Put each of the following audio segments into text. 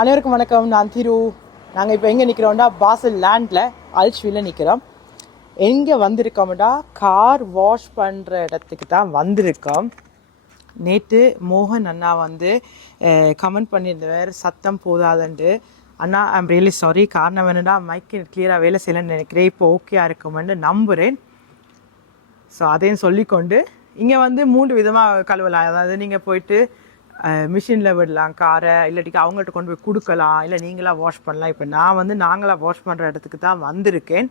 அனைவருக்கும் வணக்கம். நான் திரு நாங்கள் இப்போ எங்கே நிற்கிறோம்டா பாசல் லேண்டில் அல்ச்வியில் நிற்கிறோம் எங்கே வந்திருக்கோம்டா? கார் வாஷ் பண்ணுற இடத்துக்கு தான் வந்திருக்கோம். நேற்று மோகன் அண்ணா வந்து கமெண்ட் பண்ணியிருந்தவர் சத்தம் போதாதுன்ட்டு அண்ணா ஐம் ரியலி சாரி காரணம் என்னென்னா மைக்கு கிளியராக வேலை செய்யலைன்னு நினைக்கிறேன். இப்போ ஓகேயா இருக்குமென்னு நம்புகிறேன் ஸோ அதையும் சொல்லிக்கொண்டு இங்கே வந்து மூன்று விதமாக கழுவலாம். அதாவது நீங்கள் போயிட்டு மிஷினில் விடலாம் காரை இல்லாட்டிக்கு அவங்கள்ட்ட கொண்டு போய் கொடுக்கலாம் இல்லை நீங்களாக வாஷ் பண்ணலாம். இப்போ நான் வந்து நாங்களாக வாஷ் பண்ணுற இடத்துக்கு தான் வந்திருக்கேன்.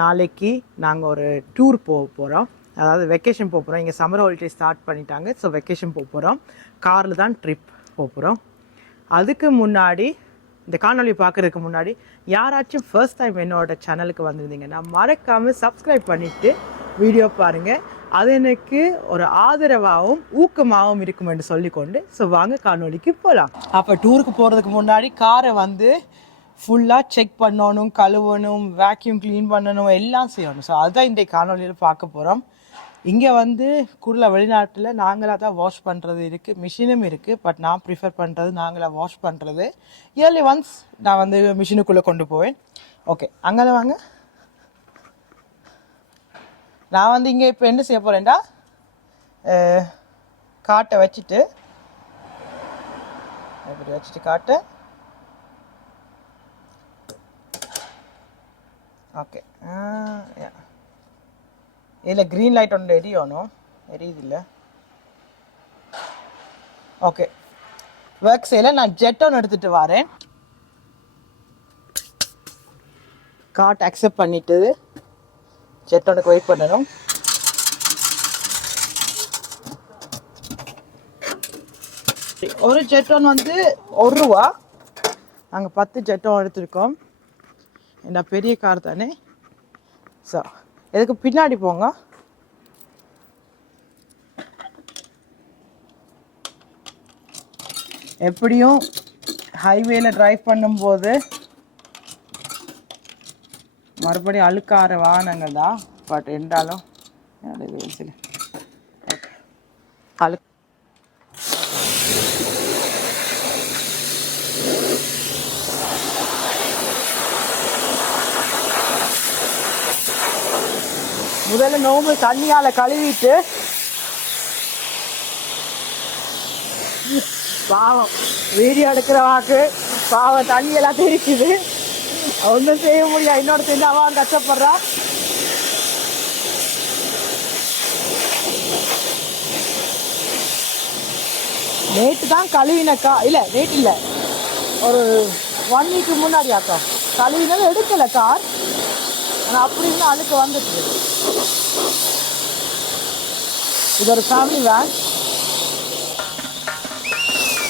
நாளைக்கு நாங்கள் ஒரு டூர் போக போகிறோம் அதாவது வெக்கேஷன் போக போகிறோம் இங்கே சம்மர் ஹாலிடே ஸ்டார்ட் பண்ணிட்டாங்க. ஸோ வெக்கேஷன் போக போகிறோம் காரில் தான் ட்ரிப் போக போகிறோம் அதுக்கு முன்னாடி இந்த காணொளி பார்க்குறதுக்கு முன்னாடி யாராச்சும் ஃபர்ஸ்ட் டைம் என்னோட சேனலுக்கு வந்திருந்தீங்கன்னா மறக்காமல் சப்ஸ்கிரைப் பண்ணிவிட்டு வீடியோ பாருங்கள் அது எனக்கு ஒரு ஆதரவாகவும் ஊக்கமாகவும் இருக்கும் என்று சொல்லிக்கொண்டு ஸோ வாங்க காணொலிக்கு போகலாம் அப்போ டூருக்கு போகிறதுக்கு முன்னாடி காரை வந்து ஃபுல்லாக செக் பண்ணணும் கழுவணும் வேக்யூம் க்ளீன் பண்ணணும் எல்லாம் செய்யணும். ஸோ அதுதான் இன்றைய காணொலியில் பார்க்க போகிறோம் இங்கே வந்து குருள வெளிநாட்டில் நாங்களாக தான் வாஷ் பண்ணுறது இருக்குது மிஷினும் இருக்குது பட் நான் ப்ரிஃபர் பண்ணுறது நாங்களாக வாஷ் பண்ணுறது இயர்லி ஒன்ஸ் நான் வந்து மிஷினுக்குள்ளே கொண்டு போவேன். ஓகே அங்கே வாங்க. நான் வந்து இங்கே இப்போ என்ன செய்ய போகிறேன்டா காட்டை வச்சுட்டு இப்படி வச்சுட்டு காட்டை. ஓகே இதில் க்ரீன் லைட் ஒன்று எரியணும் எரியுது இல்லை ஓகே ஒர்க் செய்யல. நான் ஜெட் ஒன்று எடுத்துகிட்டு வரேன். காட் அக்செப்ட் பண்ணிட்டு. செட்டோனுக்கு வெயிட் பண்ணணும். ஒரு ஜெட்டோன் வந்து ஒரு ரூபா. நாங்கள் பத்து ஜெட்டோன் எடுத்திருக்கோம். என்ன பெரிய கார் தானே. ஸோ எதுக்கு பின்னாடி போங்க. எப்படியும் ஹைவேல டிரைவ் பண்ணும்போது மறுபடியும் அழுக்கார வாகனங்கள் தான். பட் என்றாலும் சில அழு முதல்ல நோம்பு தண்ணியால கழுவிட்டு பாவம் வீடியோ எடுக்கிற வாக்கு பாவம் தண்ணி எல்லாம் தெரிக்குது. ஒன்றும் செய்ய முடியாது இன்னொரு சேர்ந்து அவன் கஷ்டப்படுறா நேற்று தான் கழுவினக்கா இல்லை நேற்று இல்லை ஒரு ஒன் வீக்கு முன்னாடி அக்கா கழுவினது எடுக்கலை கார் ஆனால் அப்படி இருந்தால் அழுக்கு வந்துட்டு இது ஒரு ஃபேமிலி வேன்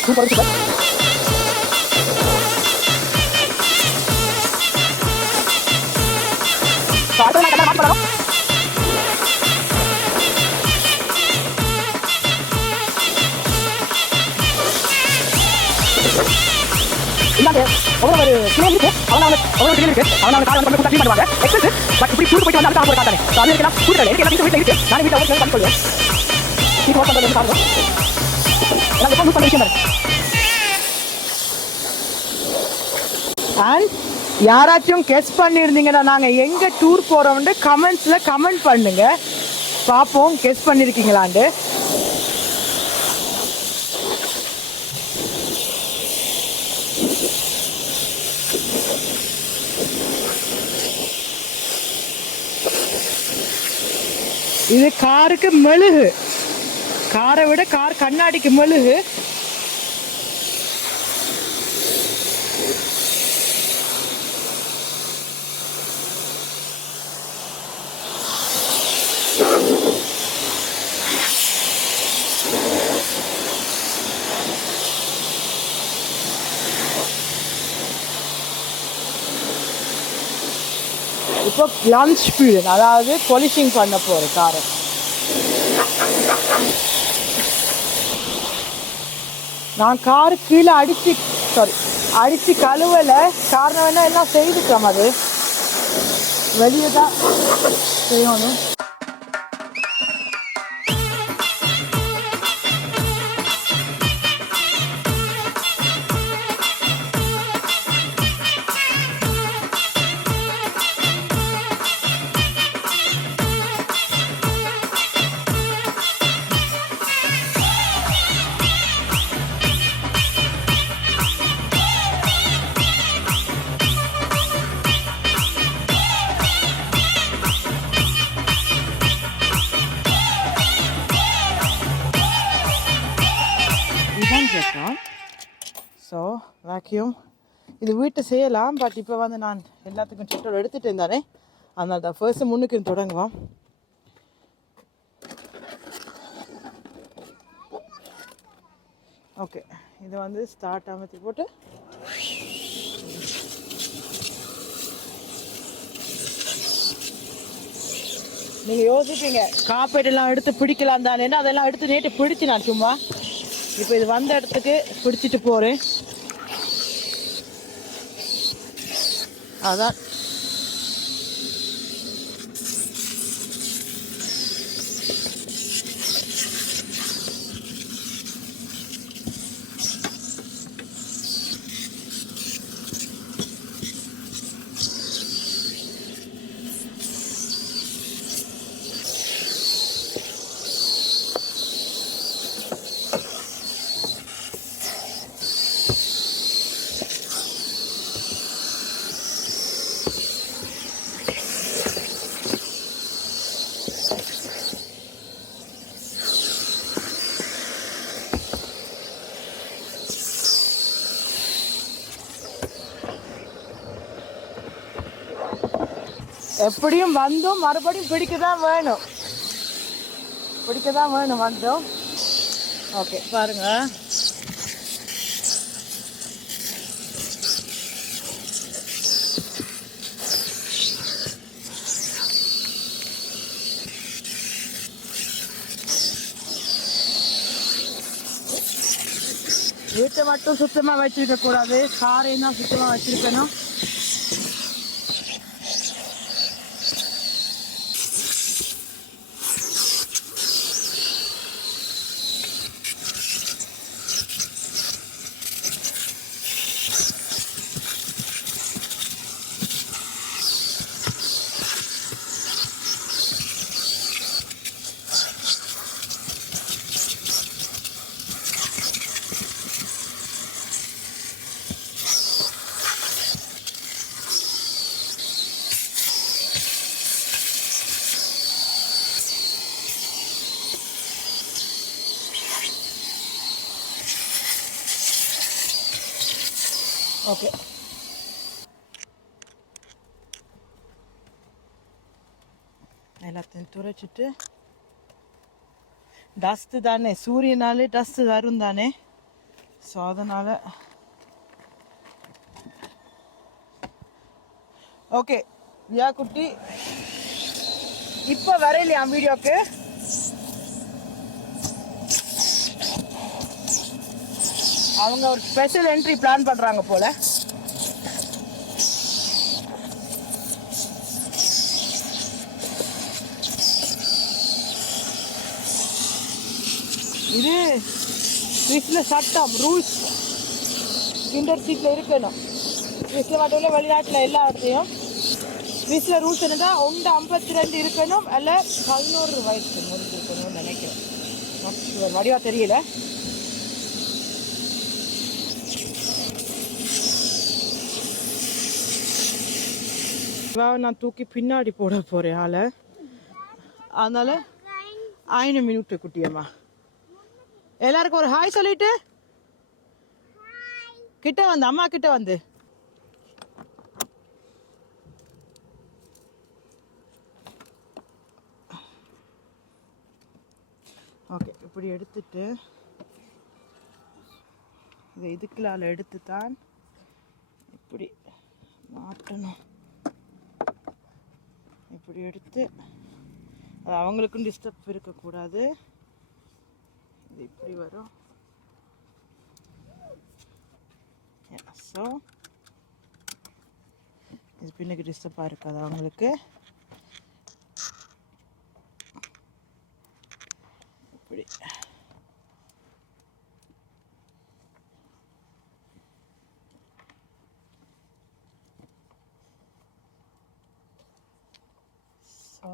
சூப்பர் சூப்பர் இருக்கு அவன் இருக்கு அவன் பண்ணுவாங்க எக்ஸஸ் பட் இப்படி டூர் போயிட்டு ஸோ அது இருக்கலாம் டூர் கிடையாது எல்லாம் வீட்டில் இருக்கு நான் வீட்டில் பண்ணி கொள்வேன் பண்ணுறது பாருங்க எப்போ பண்ண விஷயம் அண்ட் யாராச்சும் கெஸ் பண்ணியிருந்தீங்கன்னா நாங்கள் எங்கே டூர் போகிறோம்னு கமெண்ட்ஸில் கமெண்ட் பண்ணுங்க. பார்ப்போம் கெஸ் பண்ணியிருக்கீங்களாண்டு இது காருக்கு மெழுகு. காரை விட கார் கண்ணாடிக்கு மெழுகு. இப்போ லஞ்ச் பீரியட் அதாவது பொலிஷிங் பண்ண போகிற காரை நான் கார் கீழே அடிச்சு சாரி அடிச்சு கழுவலை. காரணம் என்ன? எல்லாம் செய்துட்டோம் அது? வெளியே தான் செய்யணும். ஸோ வேக்யூம் இது வீட்டை செய்யலாம் பட் இப்போ வந்து நான் எல்லாத்துக்கும் செட்டோட எடுத்துகிட்டு இருந்தானே அதனால தான் ஃபர்ஸ்ட்டு முன்னுக்கு தொடங்குவோம். ஓகே இது வந்து ஸ்டார்ட் அமைத்து போட்டு. நீங்கள் யோசிப்பீங்க காப்பீடு எல்லாம் எடுத்து பிடிக்கலாம் தானேன்னு அதெல்லாம் எடுத்து நேற்று பிடிச்சு நான் சும்மா இப்போ இது வந்த இடத்துக்கு பிடிச்சிட்டு போறேன். அதான். எப்படியும் வந்தும் மறுபடியும் பிடிக்க தான் வேணும். பிடிக்க தான் வேணும் வந்தும். ஓகே பாருங்க. வீட்டை மட்டும் சுத்தமாக வச்சுருக்க கூடாது. காரையும் தான் சுத்தமாக வச்சிருக்கணும். ஓகே எல்லாத்தையும் துரைச்சிட்டு டஸ்ட்டு தானே. சூரியனாலே டஸ்ட்டு வரும் தானே. ஸோ அதனால். ஓகே வியா குட்டி. இப்போ வரையிலையா வீடியோக்கு? அவங்க ஒரு ஸ்பெஷல் என்ட்ரி பிளான் பண்ணுறாங்க போல. இது ஸ்விஸ்ல சட்டம் ரூல்ஸ் கிண்டர் சீட்டில் இருக்கணும். ஸ்விஸ்ல மட்டும் இல்லை வெளிநாட்டில் எல்லா இடத்தையும் ஸ்விஸ்ல ரூல்ஸ் என்னன்னா ஒன்று ஐம்பத்தி ரெண்டு இருக்கணும் அல்ல பதினோரு வயசு முடிஞ்சிருக்கணும்னு நினைக்கிறேன். ஒரு வடிவா தெரியல. இவாவை நான் தூக்கி பின்னாடி போட போறேன் ஆளை. அதனால ஐநூறு மினிட் குட்டியம்மா. எல்லாருக்கும் ஒரு ஹாய் சொல்லிட்டு. கிட்ட வந்து அம்மா கிட்ட வந்து. ஓகே இப்படி எடுத்துட்டு. இதை இதுக்குள்ள எடுத்து தான் இப்படி மாட்டணும். இப்படி எடுத்து அது அவங்களுக்கும் டிஸ்டர்ப் இருக்கக்கூடாது. இது இப்படி வரும். ஸோ இது பின்னுக்கு டிஸ்டர்பாக இருக்காது அவங்களுக்கு இப்படி so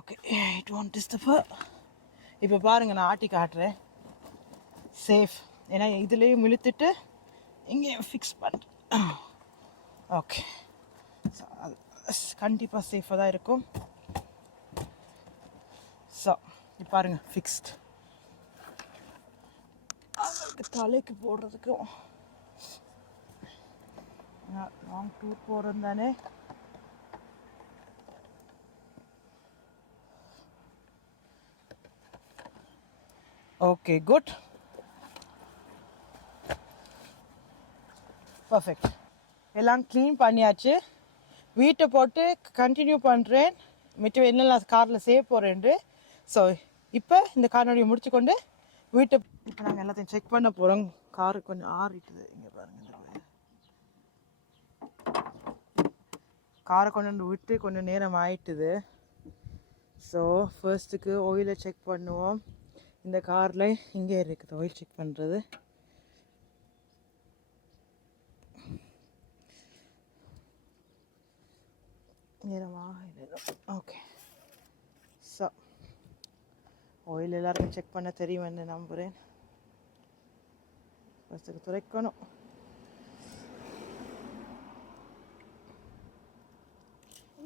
okay it won't disturb இப்போ பாருங்கள் நான் ஆட்டி காட்டுறேன். சேஃப் ஏன்னா இதுலேயும் இழுத்துட்டு இங்கேயும் ஃபிக்ஸ் பண்ணுறேன் ஓகே ஸோ அது கண்டிப்பாக சேஃபாக தான் இருக்கும். ஸோ இப்போ பாருங்க ஃபிக்ஸ்ட் தலைக்கு போடுறதுக்கும். லாங் டூர் போகிறது தானே. ஓகே குட் பர்ஃபெக்ட் எல்லாம் க்ளீன் பண்ணியாச்சு. வீட்டை போட்டு கண்டினியூ பண்ணுறேன் மிச்சம் என்னெல்லாம் காரில் சேவ் போகிறேன்ட்டு ஸோ இப்போ இந்த காரனுடைய முடிச்சு கொண்டு வீட்டை இப்போ நாங்கள் எல்லாத்தையும் செக் பண்ண போகிறோம் காரு கொஞ்சம் ஆறிட்டுது. இங்கே பாருங்க இந்த காரை கொண்டு வந்து விட்டு கொஞ்சம் நேரம் ஆயிட்டுது. ஸோ ஃபர்ஸ்ட்டுக்கு ஆயிலை செக் பண்ணுவோம். இந்த காரில் இங்கே இருக்குது ஆயில் செக் பண்ணுறது நேரமாக ஓகே ஸோ ஆயில் எல்லாருக்கும் செக் பண்ண தெரியும் என்று நம்புகிறேன் ஃபஸ்ட்டுக்கு துறைக்கணும்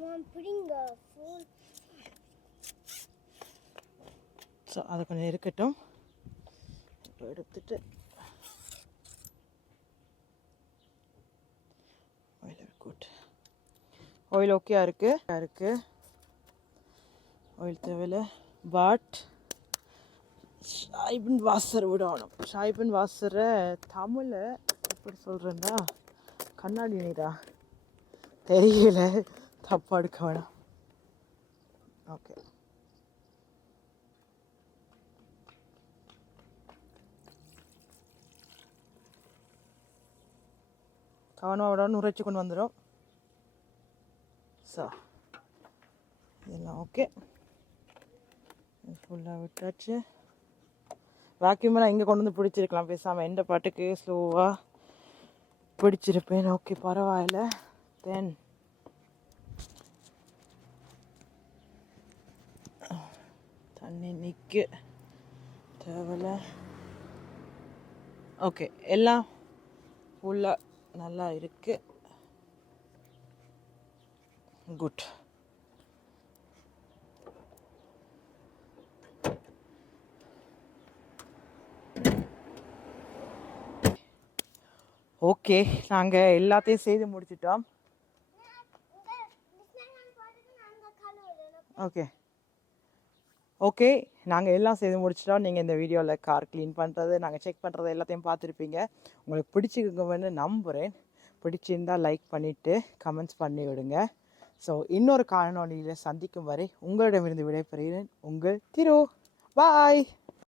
I'm ஸோ அதை கொஞ்சம் இருக்கட்டும். இப்போ எடுத்துட்டு. ஆயில் குட் ஆயில் ஓகே இருக்கு. இருக்கு. ஆயில் தேவையில்ல. பட் ஷாய்பின் வாசர் விடணும். ஷாய்பின் வாசரை தமிழை எப்படி சொல்கிறேன்னா கண்ணாடி நீரா? தெரியல. தப்பாக எடுக்க வேணாம். ஓகே கவனமாக விடாமல் உரைச்சி கொண்டு வந்துடும் ஸோ இதெல்லாம் ஓகே ஃபுல்லாக விட்டாச்சு. வேக்யூமெல்லாம் இங்கே கொண்டு வந்து பிடிச்சிருக்கலாம். பேசாமல் எந்த பாட்டுக்கு ஸ்லோவாக பிடிச்சிருப்பேன். ஓகே பரவாயில்ல. தென் தண்ணி நிற்கு தேவையில்ல. ஓகே எல்லாம் ஃபுல்லாக நல்லா இருக்கு. குட் ஓகே நாங்கள் எல்லாத்தையும் செய்து முடிச்சிட்டோம். ஓகே ஓகே நாங்கள் எல்லாம் செய்து முடிச்சிட்டோம் நீங்கள் இந்த வீடியோவில் கார் க்ளீன் பண்ணுறது நாங்கள் செக் பண்ணுறது எல்லாத்தையும் பார்த்துருப்பீங்க. உங்களுக்கு பிடிச்சிருக்குங்கன்னு நம்புகிறேன் பிடிச்சிருந்தால் லைக் பண்ணிவிட்டு கமெண்ட்ஸ் பண்ணி விடுங்க. ஸோ இன்னொரு காணொலியில் சந்திக்கும் வரை உங்களிடமிருந்து விடைபெறுகிறேன். உங்கள் திரு. பாய்.